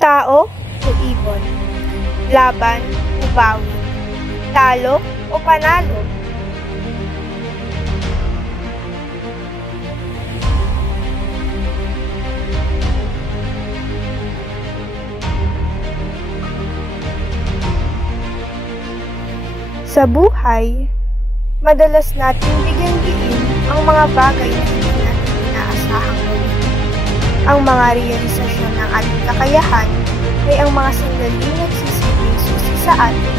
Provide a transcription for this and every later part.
Tao o ibon? Laban o bawi? Talo o panalo? Sa buhay, madalas nating bigyan diin ang mga bagay na hindi natin inaasahang gawin. Ang mga realisasyon ng ating kakayahan ay ang mga sandaling nagsisilbing susi sa atin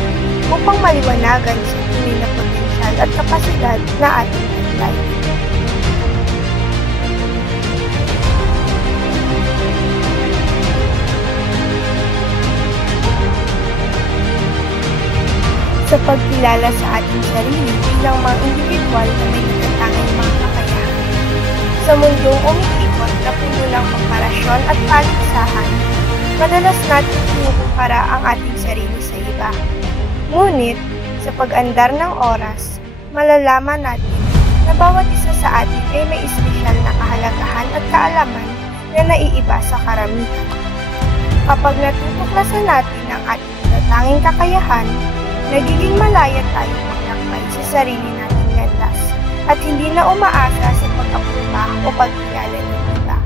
upang maliwanagan sa tunay na potensyal at kapasidad na ating nagtay. Sa pagkilala sa ating sarili bilang mga individual na may natatanging mga kakayahan. Sa mundong umiikot na puno ng komparasyon at paligsahan, madalas natin kinukumpara ang ating sarili sa iba. Ngunit, sa pag-andar ng oras, malalaman natin na bawat isa sa atin ay may espesyal na kahalagahan at kaalaman na naiiba sa karamihan. Kapag natutuklasan natin ang ating natatanging kakayahan, nagiging malaya tayo maglakbay sa sarili nating landas at hindi na umaasa sa pag-aproba o pagkilala ng iba.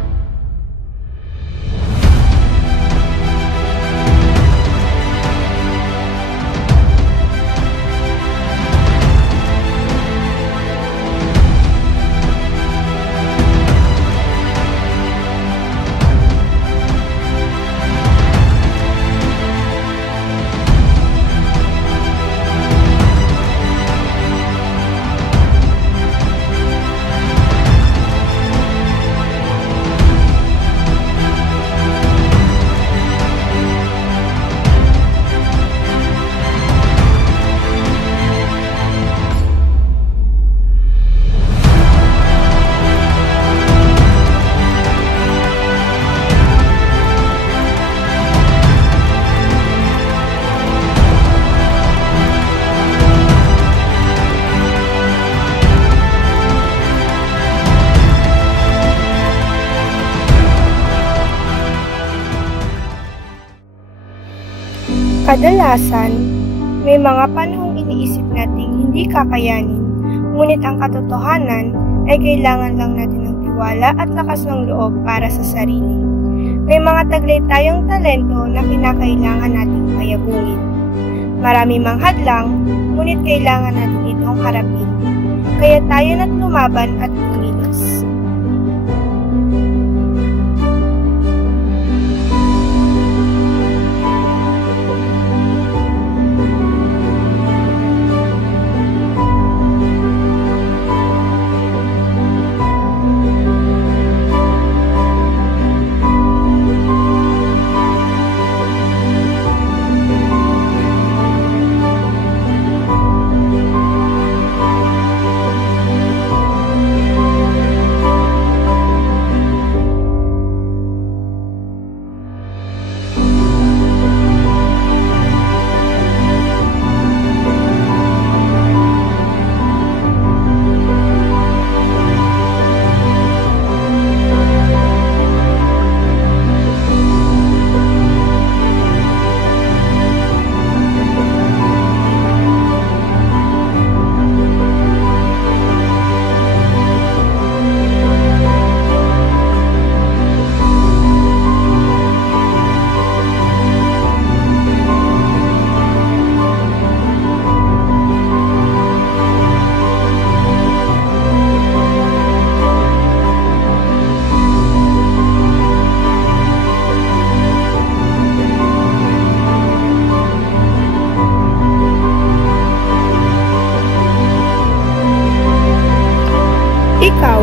Kadalasan, may mga panahong iniisip nating hindi kakayanin, ngunit ang katotohanan ay kailangan lang natin ng tiwala at lakas ng loob para sa sarili. May mga taglay tayong talento na kinakailangan nating payagungin. Marami mang hadlang, ngunit kailangan natin itong harapin. Kaya tayo na't lumaban at kumilos. Ikaw,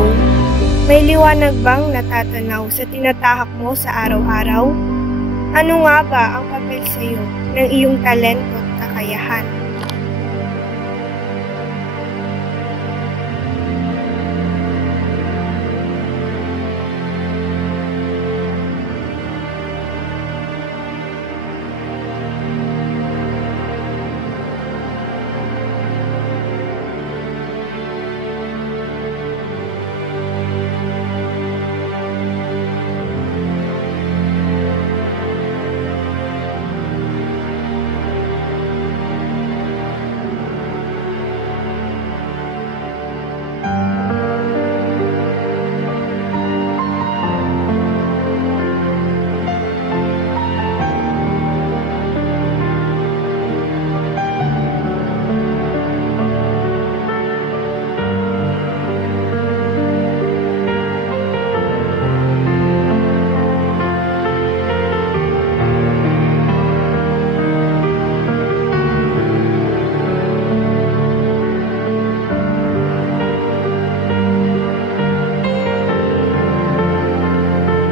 may liwanag bang natatanaw sa tinatahak mo sa araw-araw? Ano nga ba ang papel sa iyo ng iyong talento at kakayahan?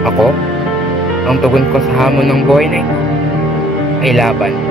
Ako, ang tugon ko sa hamon ng buhay na ito ay laban.